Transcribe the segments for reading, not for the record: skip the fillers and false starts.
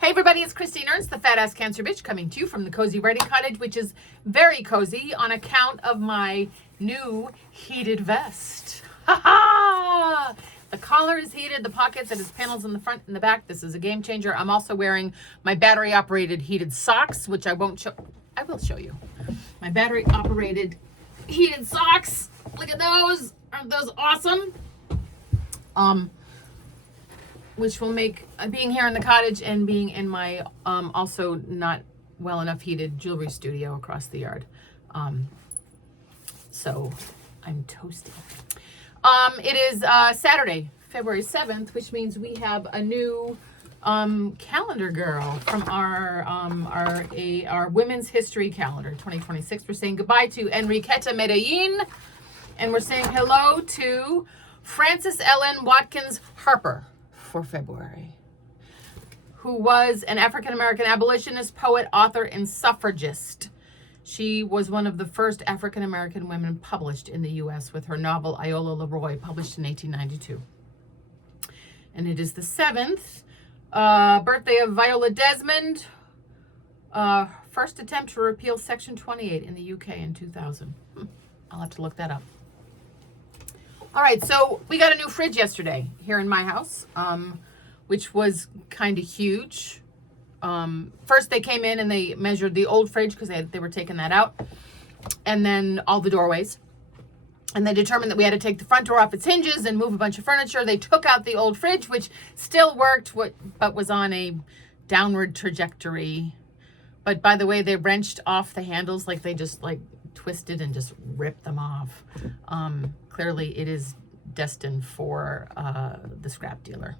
Hey everybody, it's Christine Ernst, the Fat Ass Cancer Bitch, coming to you from the Cozy Writing Cottage, which is very cozy on account of my new heated vest. Ha ha! The collar is heated, the pockets, and its panels in the front and the back. This is a game changer. I'm also wearing my battery-operated heated socks, which I won't show. I will show you. My battery-operated heated socks. Look at those. Aren't those awesome? Which will make being here in the cottage and being in my also not well enough heated jewelry studio across the yard. So I'm toasty. It is Saturday, February 7th, which means we have a new calendar girl from our Women's History Calendar 2026. We're saying goodbye to Enriqueta Medellin, and we're saying hello to Frances Ellen Watkins Harper for February, who was an African-American abolitionist, poet, author, and suffragist. She was one of the first African-American women published in the U.S. with her novel Iola Leroy, published in 1892. And it is the 7th birthday of Viola Desmond, first attempt to repeal Section 28 in the UK in 2000. I'll have to look that up. All right, so we got a new fridge yesterday here in my house, which was kind of huge. First, they came in and they measured the old fridge because they were taking that out, and then all the doorways. And they determined that we had to take the front door off its hinges and move a bunch of furniture. They took out the old fridge, which still worked, but was on a downward trajectory. But by the way, they wrenched off the handles, like they just twisted and just ripped them off. Clearly it is destined for the scrap dealer.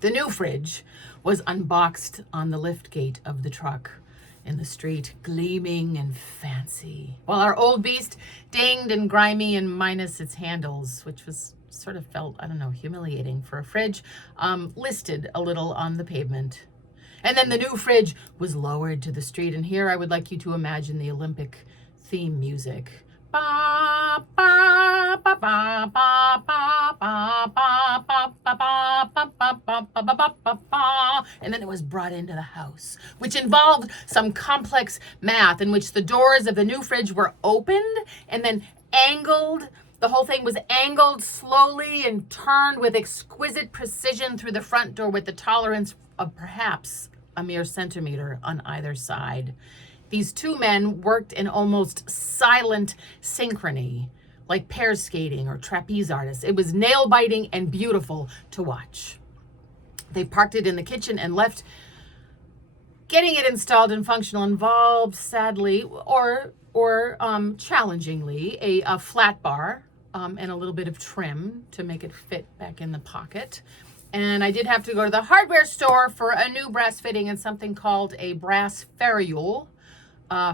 The new fridge was unboxed on the lift gate of the truck in the street, gleaming and fancy, while our old beast dinged and grimy and minus its handles, which was sort of felt, I don't know, humiliating for a fridge, listed a little on the pavement. And then the new fridge was lowered to the street, and here I would like you to imagine the Olympic theme music. And then it was brought into the house, which involved some complex math in which the doors of the new fridge were opened and then angled. The whole thing was angled slowly and turned with exquisite precision through the front door with the tolerance of perhaps a mere centimeter on either side. These two men worked in almost silent synchrony, like pair skating or trapeze artists. It was nail-biting and beautiful to watch. They parked it in the kitchen and left. Getting it installed and functional involved, sadly, or challengingly, a flat bar and a little bit of trim to make it fit back in the pocket. And I did have to go to the hardware store for a new brass fitting and something called a brass ferrule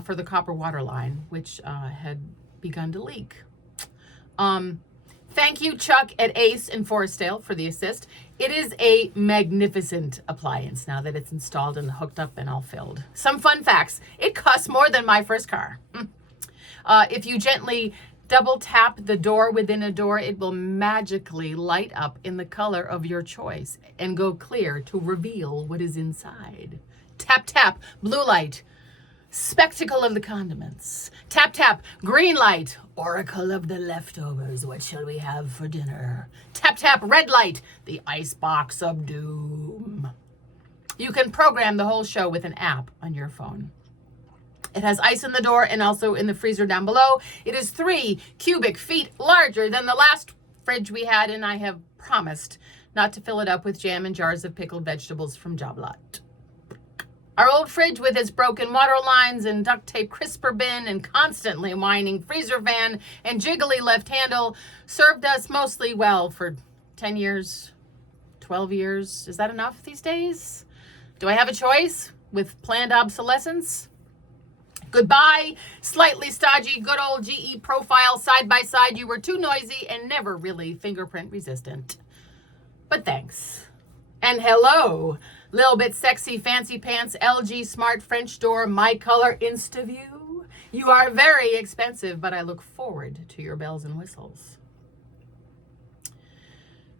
for the copper water line, which had begun to leak. Thank you, Chuck at Ace in Forestdale, for the assist. It is a magnificent appliance now that it's installed and hooked up and all filled. Some fun facts. It costs more than my first car. If you gently double tap the door within a door, it will magically light up in the color of your choice and go clear to reveal what is inside. Tap, tap, blue light. Spectacle of the condiments. Tap, tap, green light. Oracle of the leftovers. What shall we have for dinner? Tap, tap, red light. The icebox of doom. You can program the whole show with an app on your phone. It has ice in the door and also in the freezer down below. It is 3 cubic feet larger than the last fridge we had, and I have promised not to fill it up with jam and jars of pickled vegetables from Job Lot. Our old fridge with its broken water lines and duct tape crisper bin and constantly whining freezer fan and jiggly left handle served us mostly well for 10 years, 12 years. Is that enough these days? Do I have a choice with planned obsolescence? Goodbye, slightly stodgy, good old GE profile side by side. You were too noisy and never really fingerprint resistant. But thanks. And hello, little bit sexy, fancy pants, LG smart French door, my color InstaView. You are very expensive, but I look forward to your bells and whistles.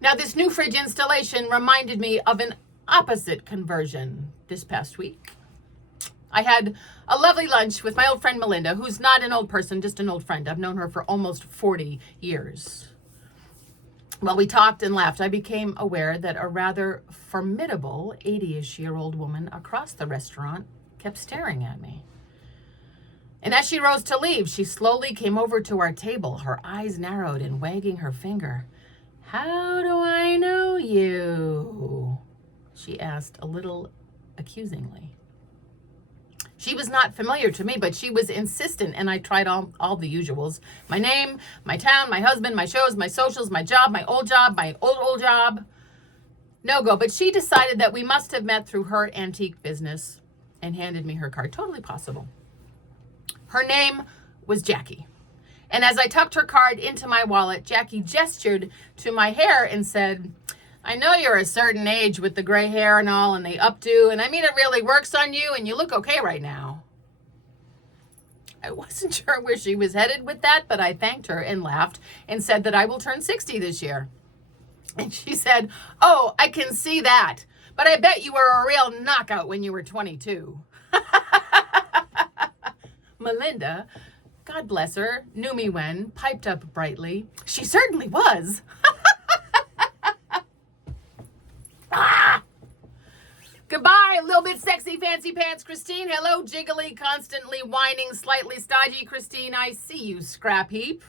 Now, this new fridge installation reminded me of an opposite conversion this past week. I had a lovely lunch with my old friend Melinda, who's not an old person, just an old friend. I've known her for almost 40 years. While we talked and laughed, I became aware that a rather formidable 80-ish-year-old woman across the restaurant kept staring at me. And as she rose to leave, she slowly came over to our table, her eyes narrowed and wagging her finger. "How do I know you?" she asked a little accusingly. She was not familiar to me, but she was insistent, and I tried all the usuals. My name, my town, my husband, my shows, my socials, my job, my old job. No go, but she decided that we must have met through her antique business and handed me her card. Totally possible. Her name was Jackie. And as I tucked her card into my wallet, Jackie gestured to my hair and said, "I know you're a certain age with the gray hair and all and the updo, and I mean it really works on you and you look okay right now." I wasn't sure where she was headed with that, but I thanked her and laughed and said that I will turn 60 this year. And she said, "Oh, I can see that, but I bet you were a real knockout when you were 22. Melinda, God bless her, knew me when, piped up brightly, "She certainly was." Goodbye, a little bit sexy, fancy pants, Christine. Hello, jiggly, constantly whining, slightly stodgy, Christine. I see you, scrap heap.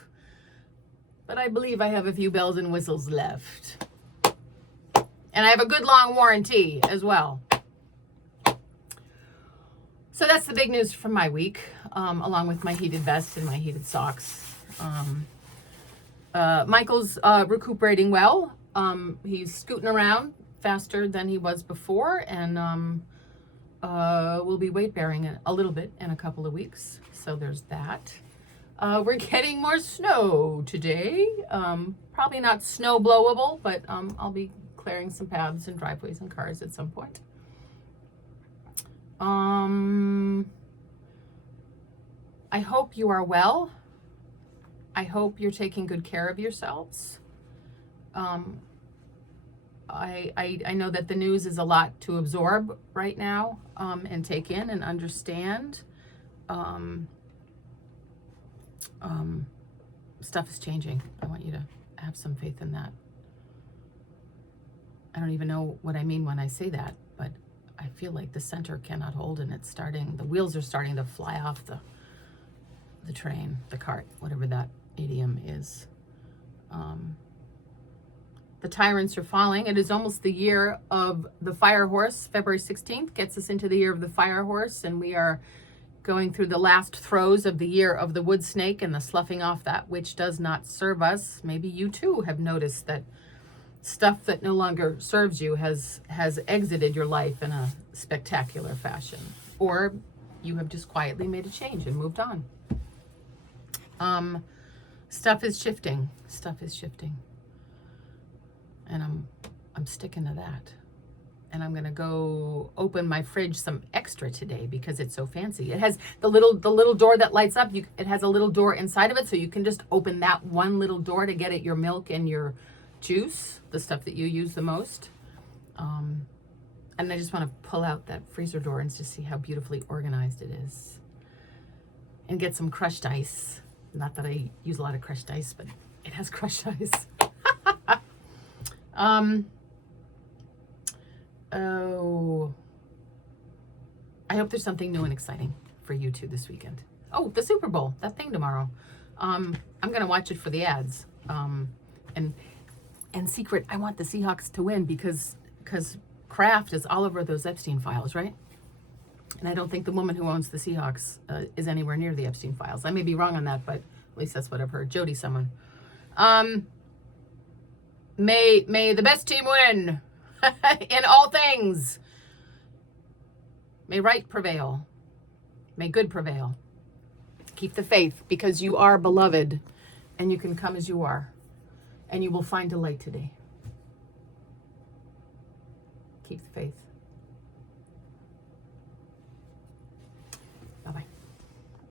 But I believe I have a few bells and whistles left. And I have a good long warranty as well. So that's the big news from my week, along with my heated vest and my heated socks. Michael's recuperating well. He's scooting around faster than he was before, and we'll be weight bearing a little bit in a couple of weeks. So there's that. We're getting more snow today. Probably not snow blowable, but I'll be clearing some paths and driveways and cars at some point. I hope you are well. I hope you're taking good care of yourselves. I know that the news is a lot to absorb right now, and take in and understand. Stuff is changing. I want you to have some faith in that. I don't even know what I mean when I say that, but I feel like the center cannot hold, and the wheels are starting to fly off the train, the cart, whatever that idiom is. The tyrants are falling. It is almost the year of the fire horse. February 16th gets us into the year of the fire horse, and we are going through the last throes of the year of the wood snake and the sloughing off that which does not serve us. Maybe you too have noticed that stuff that no longer serves you has exited your life in a spectacular fashion, or you have just quietly made a change and moved on. Stuff is shifting. And I'm sticking to that. And I'm gonna go open my fridge some extra today because it's so fancy. It has the little door that lights up. It has a little door inside of it, so you can just open that one little door to get at your milk and your juice, the stuff that you use the most. And I just want to pull out that freezer door and just see how beautifully organized it is. And get some crushed ice. Not that I use a lot of crushed ice, but it has crushed ice. I hope there's something new and exciting for you too this weekend. Oh, the Super Bowl, that thing tomorrow. I'm gonna watch it for the ads. And secret, I want the Seahawks to win because Kraft is all over those Epstein files, right? And I don't think the woman who owns the Seahawks is anywhere near the Epstein files. I may be wrong on that, but at least that's what I've heard. Jody someone. May the best team win in all things. May right prevail. May good prevail. Keep the faith because you are beloved and you can come as you are and you will find delight today. Keep the faith.